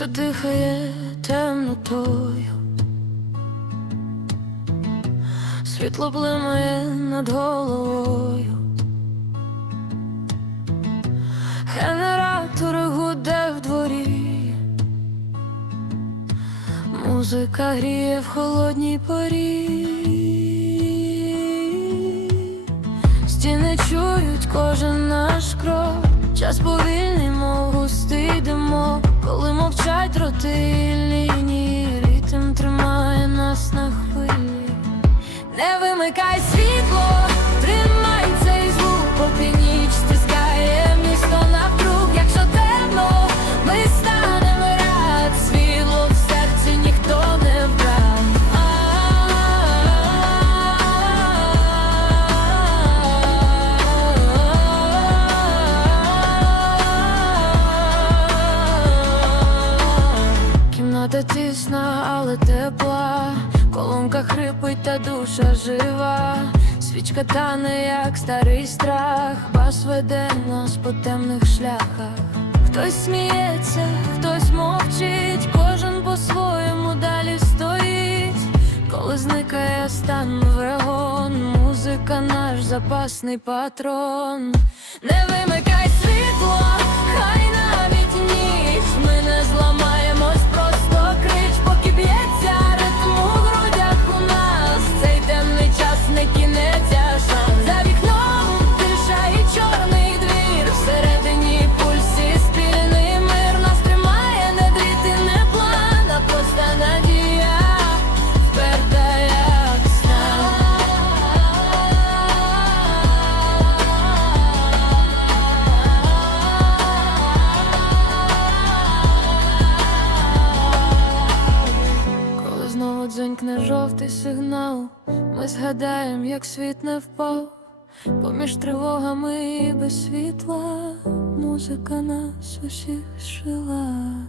хто дихає темнотою, світло блимає над головою, генератор гуде в дворі, музика гріє в холодній порі. Стіни чують кожен наш крок, час повільний, мов густий димок, і лінії, ритм тримає нас на хвилі. Не вимикай Тісна, але тепла, колонка хрипить та душа жива, свічка тане, як старий страх, бас веде нас по темних шляхах. Хтось сміється, хтось мовчить, кожен по-своєму далі стоїть. Коли зникає стан врагон, музика наш запасний патрон. Не вимикай знову жовтий сигнал, ми згадаємо, як світ не впав, поміж тривогами і без світла, музика нас усіх зшила.